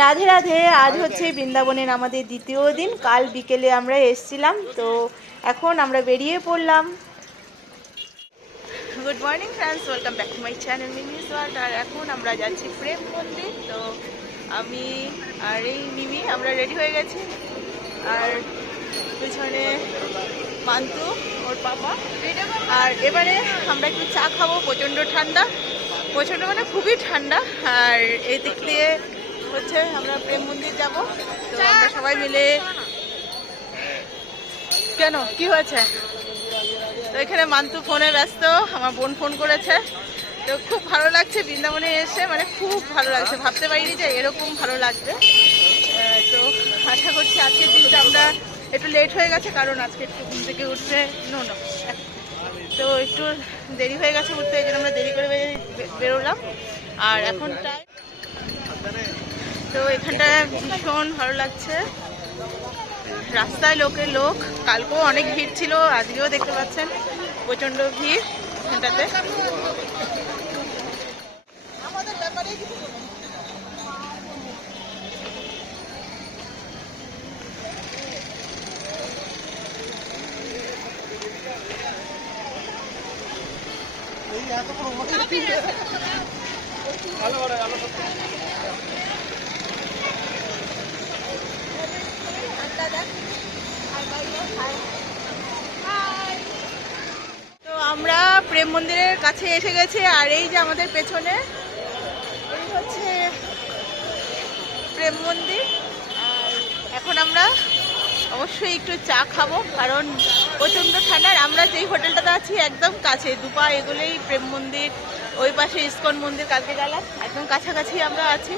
রাধে রাধে। আজ হচ্ছে বৃন্দাবনের আমাদের দ্বিতীয় দিন। কাল বিকেলে আমরা এসেছিলাম, তো এখন আমরা বেরিয়ে পড়লাম। Good morning friends, welcome back to my channel Mimi's world. আর এখন আমরা যাচ্ছি প্রেম মন্দির। তো আমি আর এই মিমি আমরা রেডি হয়ে গেছি, আর পিছনে মান্তু ওর পাপা। আর এবারে আমরা একটু চা খাবো। প্রচণ্ড ঠান্ডা, প্রচণ্ড মানে খুবই ঠান্ডা। আর এই দিক দিয়ে হচ্ছে আমরা প্রেম মন্দির যাব। তো আমরা সবাই মিলে, কেন কি হয়েছে? তো এখানে মান্তু ফোনে ব্যস্ত, আমার বোন ফোন করেছে। তো খুব ভালো লাগছে বৃন্দাবনে এসে, মানে খুব ভালো লাগছে। ভাবতে পারিনি যে এরকম ভালো লাগবে। তো আশা করছি আজকের দিনটা আমরা একটু লেট হয়ে গেছে, কারণ আজকে একটু ঘুম থেকে উঠতে তো একটু দেরি হয়ে গেছে উঠতে, এই জন্য আমরা দেরি করে বেরোলাম। আর এখন তো এখানটায় ভীষণ ভালো লাগছে, রাস্তায় লোকের লোক। কালকেও অনেক ভিড় ছিল, আজকেও দেখতে পাচ্ছেন প্রচণ্ড ভিড় এখানটাতে। তো আমরা প্রেম মন্দিরের কাছে এসে গেছি, আর এই যে আমাদের পেছনে এই হচ্ছে প্রেম মন্দির। আর এখন আমরা অবশ্যই একটু চা খাবো, কারণ প্রচণ্ড ঠান্ডা। আর আমরা যেই হোটেলটাতে আছি একদম কাছে, দুপা এগুলোই প্রেম মন্দির, ওই পাশে ইস্কন মন্দির কালকে গেলাম, একদম কাছাকাছি আমরা আছি।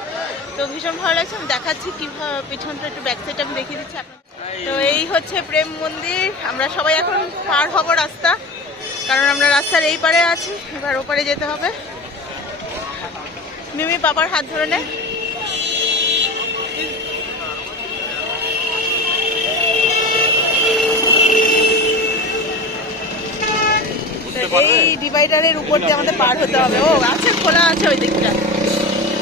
তো ভীষণ ভালো লাগছে। আমি দেখাচ্ছি কীভাবে পিছনটা, একটু ব্যাক সাইড আমি দেখিয়ে দিচ্ছি আপনার। তো এই হচ্ছে প্রেম মন্দির। আমরা সবাই এখন পার হব রাস্তা, কারণ আমরা রাস্তার এই পারে আছি, এবার ওপারে যেতে হবে। মিমি পাপার হাত ধরে নে। এই ডিভাইডারের উপর দিয়ে আমাদের পার হতে হবে। ও আছে, খোলা আছে ওই দিকটা।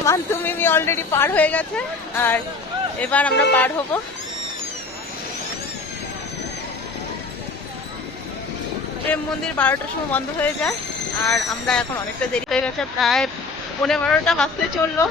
মান্তু মিমি অলরেডি পার হয়ে গেছে, আর এবার আমরা পার হব। প্রেম মন্দির 12টার সময় বন্ধ হয়ে যায়, আর আমরা এখন অনেকটা দেরি হয়ে গেছে, প্রায় 11:30 বাজতে চললো।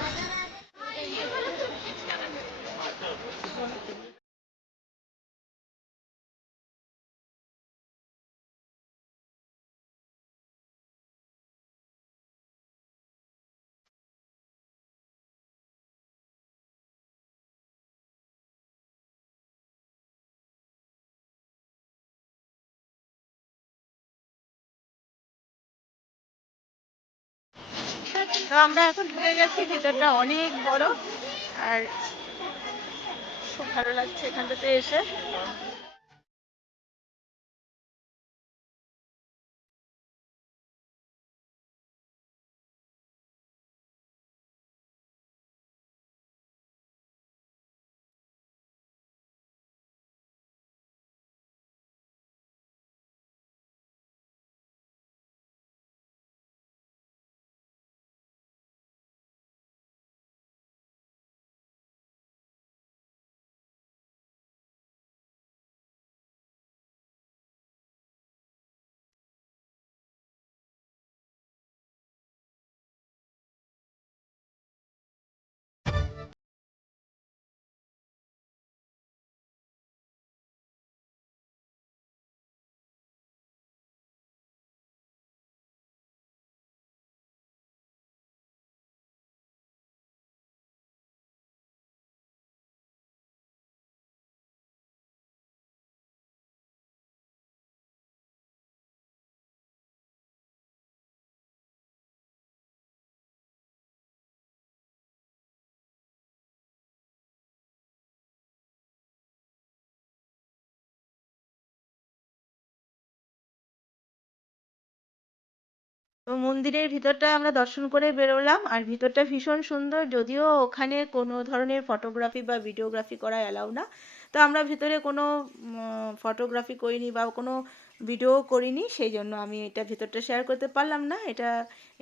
তো আমরা এখন ঢুকে গেছি, ভিতরটা অনেক বড়, আর খুব ভালো লাগছে এখানটাতে এসে। তো মন্দিরের ভিতরটা আমরা দর্শন করে বেরোলাম, আর ভিতরটা ভীষণ সুন্দর। যদিও ওখানে কোনো ধরনের ফটোগ্রাফি বা ভিডিওগ্রাফি করা অ্যালাউ না, তো আমরা ভিতরে কোনো ফটোগ্রাফি করিনি বা কোনো ভিডিও করিনি, সেই জন্য আমি এটা ভিতরটা শেয়ার করতে পারলাম না, এটা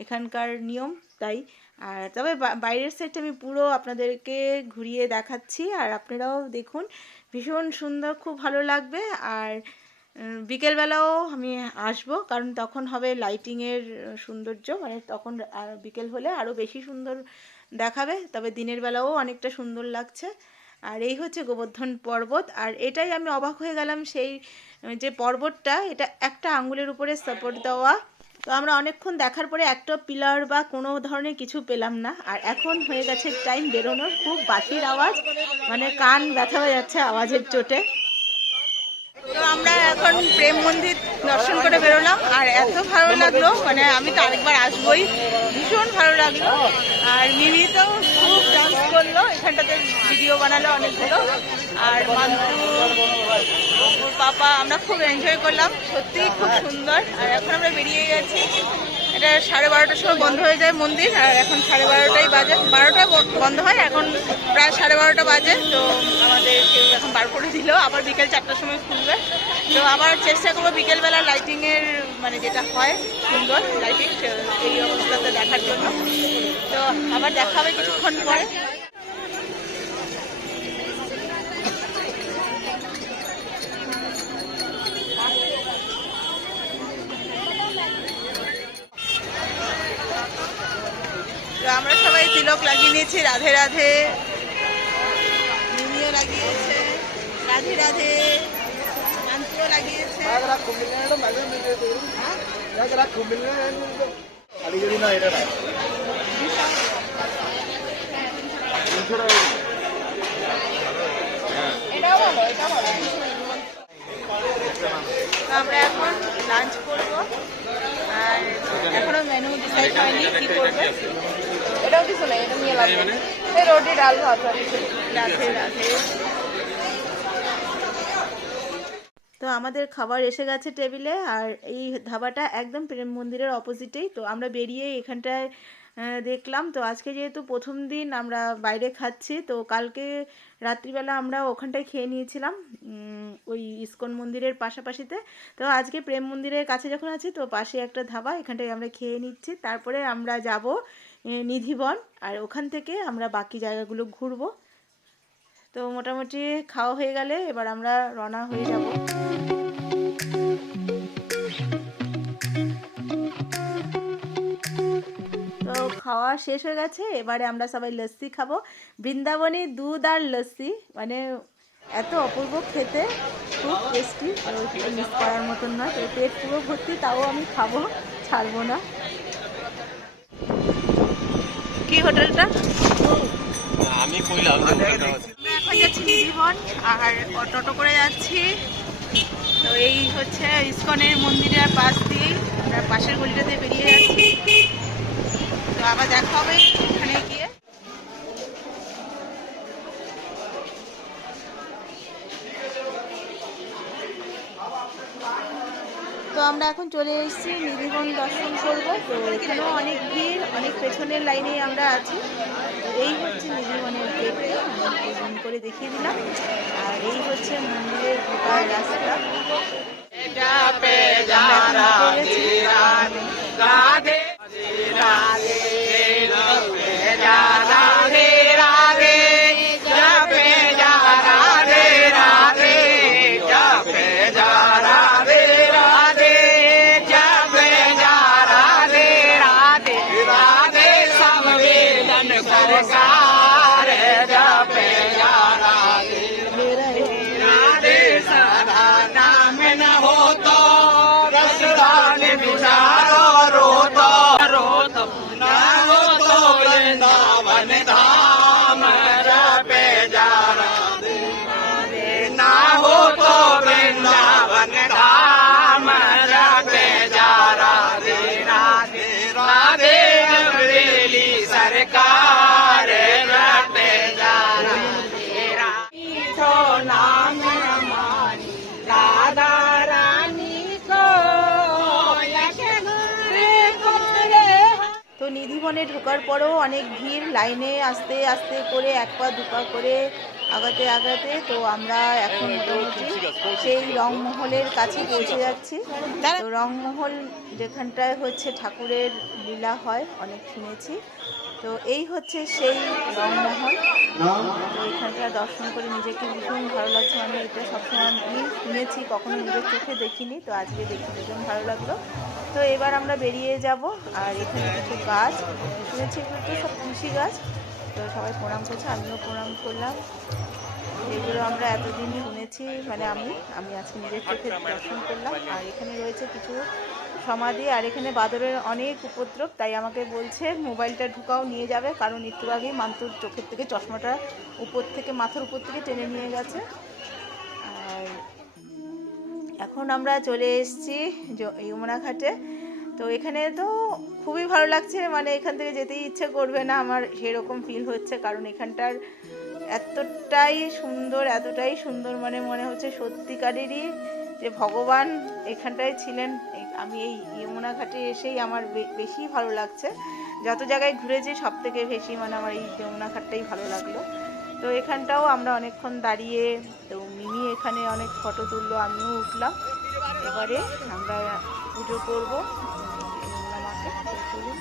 এখানকার নিয়ম তাই। আর তবে বাইরের সাইডটা আমি পুরো আপনাদেরকে ঘুরিয়ে দেখাচ্ছি, আর আপনারাও দেখুন, ভীষণ সুন্দর, খুব ভালো লাগবে। আর বিকেলবেলাও আমি আসবো, কারণ তখন হবে লাইটিংয়ের সৌন্দর্য, মানে তখন আর বিকেল হলে আরও বেশি সুন্দর দেখাবে। তবে দিনের বেলাও অনেকটা সুন্দর লাগছে। আর এই হচ্ছে গোবর্ধন পর্বত, আর এটাই আমি অবাক হয়ে গেলাম, সেই যে পর্বতটা, এটা একটা আঙ্গুলের উপরে সাপোর্ট দেওয়া। তো আমরা অনেকক্ষণ দেখার পরে একটা পিলার বা কোনো ধরনের কিছু পেলাম না। আর এখন হয়ে গেছে টাইম বেরোনোর, খুব বাঁশির আওয়াজ, মানে কান ব্যথা হয়ে যাচ্ছে আওয়াজের চোটে। তো আমরা এখন প্রেম মন্দির দর্শন করে বেরোলাম, আর এত ভালো লাগলো, মানে আমি তো আরেকবার আসবোই, ভীষণ ভালো লাগলো। আর মিমি তো খুব ডান্স করলো, এখানটাতে ভিডিও বানালো অনেকগুলো। আর মান্তু, ওর পাপা, আমরা খুব এনজয় করলাম, সত্যিই খুব সুন্দর। আর এখন আমরা বেরিয়ে গেছি, এটা 12:30টার সময় বন্ধ হয়ে যায় মন্দির, আর এখন 12:30টাই বাজে, 12টা বন্ধ হয়, এখন প্রায় 12:30টা বাজে। তো আমাদের কেউ এখন বার করে দিল, আবার বিকেল 4টার সময় খুলবে। তো আবার চেষ্টা করবো বিকেলবেলা লাইটিংয়ের, মানে যেটা হয় সুন্দর লাইটিং, এই অবস্থাতে দেখার জন্য। তো আবার দেখা হবে কিছুক্ষণ পরে। তো আমরা সবাই তিলক লাগিয়ে নিয়েছি, রাধে রাধে, মিমিও লাগিয়েছে, রাধে রাধে, মান্তুও লাগিয়েছে। আমরা এখন লাঞ্চ করবো, আর এখনো মেনু ডিসাইড হয়নি কি করবে। এটাও কিছু নেই, এটা নিয়ে লাগবে। এই রুটি ডাল ভাত। রাধে রাধে। তো আমাদের খাবার এসে গেছে টেবিলে, আর এই ধাবাটা একদম প্রেম মন্দিরের অপোজিটেই। তো আমরা বেরিয়ে এখানটায় দেখলাম, তো আজকে যেহেতু প্রথম দিন আমরা বাইরে খাচ্ছি, তো কালকে রাত্রিবেলা আমরা ওখানটায় খেয়ে নিয়েছিলাম, ওই ইস্কন মন্দিরের পাশাপাশিতে। তো আজকে প্রেম মন্দিরের কাছে যখন আছি, তো পাশে একটা ধাবা, এখানটায় আমরা খেয়ে নিচ্ছি। তারপরে আমরা যাব নিধিবন, আর ওখান থেকে আমরা বাকি জায়গাগুলো ঘুরবো। তো মোটামুটি খাওয়া হয়ে গেলে এবার আমরা রওনা হয়ে যাব। তো খাওয়া শেষ হয়ে গেছে, এবারে আমরা সবাই লস্যি খাবো। বৃন্দাবনে দুধ আর লস্যি, মানে এত অপূর্ব খেতে, খুব টেস্টি, মিস করার মতন নয়। তো পেট পুরো ভর্তি, তাও আমি খাবো, ছাড়বো না। কি হোটেলটা? আমি কইলাম এখন যাচ্ছি নিধিবন, আর টোটো করে যাচ্ছি। তো এই হচ্ছে ইস্কনের মন্দিরের পাশ দিয়েই আমরা পাশের গলিটাতে বেরিয়ে যাচ্ছি। তো আবার দেখা হবে ওখানে গিয়ে। তো আমরা এখন চলে এসেছি নিধিবন দর্শন করব। তো এখানেও অনেক ভিড়, অনেক পেছনের লাইনে আমরা আছি। এই হচ্ছে নিধিবনের গেটে, আমি জুম করে দেখিয়ে দিলাম। আর এই হচ্ছে মন্দিরের ঢোকার রাস্তা। তো নিধিবনে ঢোকার পরেও অনেক ভিড়, লাইনে আস্তে আস্তে করে 1 পা 2 পা করে আগাতে আগাতে, তো আমরা এখন মোটামুটি সেই রংমহলের কাছে পৌঁছে যাচ্ছি। তো রংমহল যেখানটায় হচ্ছে ঠাকুরের লীলা হয়, অনেক শুনেছি। তো এই হচ্ছে সেই রংমহল। তো এখানটা দর্শন করে নিজেকে ভীষণ ভালো লাগছে, মানে এটা সবসময় আমি শুনেছি, কখনো নিজের চোখে দেখিনি, তো আজকে দেখি ভীষণ ভালো লাগলো। তো এবার আমরা বেরিয়ে যাব। আর এখানে কিছু গাছ শুনেছি, এগুলো তো সব তুলসী গাছ, তো সবাই প্রণাম করছে, আমিও প্রণাম করলাম। যেগুলো আমরা এতদিন শুনেছি, মানে আমি আজকে নিজের চোখে দর্শন করলাম। আর এখানে রয়েছে কিছু সমাধি, আর এখানে বাদরের অনেক উপদ্রব, তাই আমাকে বলছে মোবাইলটা ঢুকাও, নিয়ে যাবে, কারণ একটু আগেই মান্তুর চোখের থেকে চশমাটা উপর থেকে, মাথার উপর থেকে টেনে নিয়ে গেছে। আর এখন আমরা চলে এসেছি যমুনা ঘাটে। তো এখানে তো খুবই ভালো লাগছে, মানে এখান থেকে যেতেই ইচ্ছে করবে না, আমার সেরকম ফিল হচ্ছে, কারণ এখানটার এতটাই সুন্দর, মানে মনে হচ্ছে সত্যিকারেরই যে ভগবান এখানটায় ছিলেন। আমি এই যমুনা ঘাটে এসেই আমার বেশি ভালো লাগছে, যত জায়গায় ঘুরেছি সব থেকে বেশি মানে আমার এই যমুনা ঘাটটাই ভালো লাগলো। তো এখানটাও আমরা অনেকক্ষণ দাঁড়িয়ে, তো মিমি এখানে অনেক ফটো তুললো, আমিও উঠলাম। এবারে আমরা পুজো করবো যমুনা মাকে। চলুন।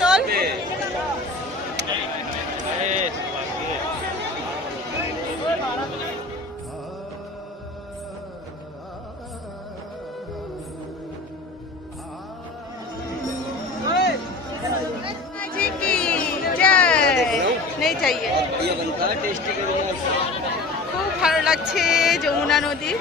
চল। जी की जय। नहीं चाहिए। খুব ভালো লাগছে যমুনা নদী।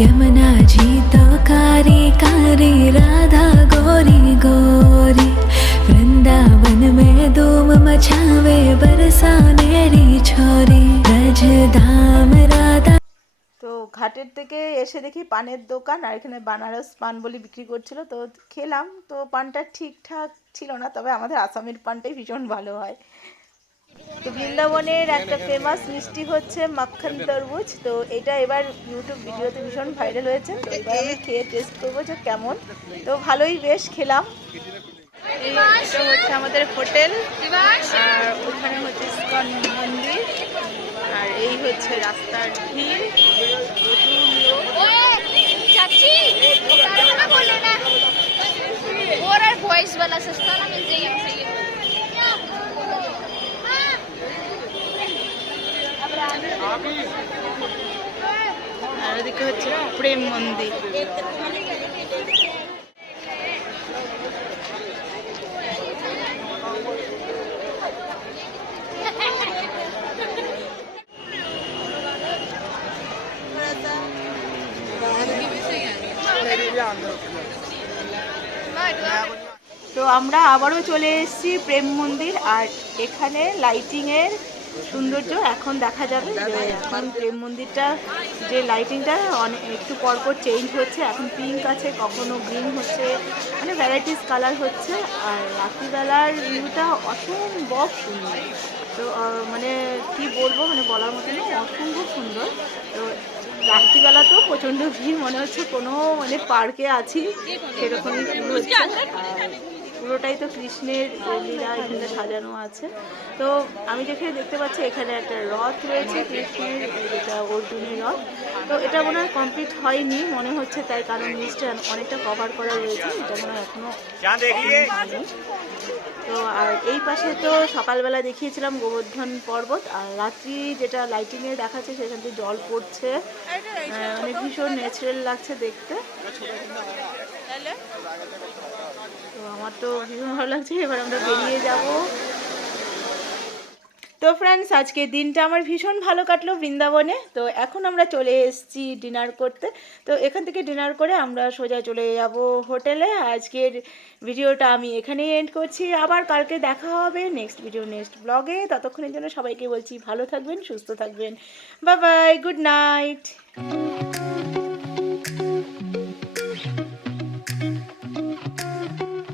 यमुना जी तो कारी कारी राधा गोरी गोरी, वृंदावन में धूम मचावे बरसानेरी छोरी, ब्रज धाम राधा। তো ঘাটের থেকে এসে দেখি পানের দোকান, আর এখানে বানারস পান বলে বিক্রি করছিল, তো খেলাম। তো পানটা ঠিকঠাক ছিল না, তবে আমাদের আসামের পানটাই ভীষণ ভালো হয়। তো বৃন্দাবনের একটা ফেমাস মিষ্টি হচ্ছে মাখন তরমুজ, তো এটা এবার ইউটিউব ভিডিওতে ভীষণ ভাইরাল হয়েছে, তো এবার আমি খেয়ে টেস্ট করবো যে কেমন। তো ভালোই, বেশ খেলাম। এটা হচ্ছে আমাদের হোটেল, আর ওখানে হচ্ছে ইস্কন মন্দির, আর এই হচ্ছে রাস্তার ভিড়, প্রচুর লোক। वॉइस वाला सस्ता ना मिल जाए यहाँ से ये। আর ওদিকে হচ্ছে প্রেম মন্দির। তো আমরা আবারও চলে এসেছি প্রেম মন্দির, আর এখানে লাইটিংয়ের সৌন্দর্য এখন দেখা যাবে। যে এখন প্রেম মন্দিরটা যে লাইটিংটা অনেক একটু পরপর চেঞ্জ হচ্ছে, এখন পিঙ্ক আছে, কখনো গ্রিন হচ্ছে, মানে ভ্যারাইটিস কালার হচ্ছে। আর রাত্রিবেলার ভিউটা অসম্ভব সুন্দর, তো মানে কি বলবো, মানে বলার মতো না, অসম্ভব সুন্দর। তো রাত্রিবেলা তো প্রচণ্ড ভিড়, মনে হচ্ছে কোনো মানে পার্কে আছি সেরকমই ফিল হচ্ছে। আর পুরোটাই তো কৃষ্ণের লীলা এখানে সাজানো আছে। তো আমি যেখানে দেখতে পাচ্ছি এখানে একটা রথ রয়েছে কৃষ্ণের, যেটা অর্জুনের রথ। তো এটা মনে হয় কমপ্লিট হয়নি মনে হচ্ছে, তাই কারণ নিচটা অনেকটা কভার করা রয়েছে, এটা মনে হয় এখনো হয়নি। তো আর এই পাশে তো সকালবেলা দেখিয়েছিলাম গোবর্ধন পর্বত, আর রাত্রি যেটা লাইটিংয়ে দেখাচ্ছে সেখান থেকে জল পড়ছে, মানে ভীষণ ন্যাচারাল লাগছে দেখতে। তো আমার তো ভীষণ ভালো লাগছে, এবার আমরা বেরিয়ে যাব। তো ফ্রেন্ডস, আজকে দিনটা আমার ভীষণ ভালো কাটলো বৃন্দাবনে। তো এখন আমরা চলে এসেছি ডিনার করতে। তো এখান থেকে ডিনার করে আমরা সোজা চলে যাব হোটেলে। আজকের ভিডিওটা আমি এখানেই এন্ড করছি, আবার কালকে দেখা হবে নেক্সট ভিডিও নেক্সট ব্লগে। ততক্ষণের জন্য সবাইকে বলছি ভালো থাকবেন, সুস্থ থাকবেন, বাই বাই, গুড নাইট।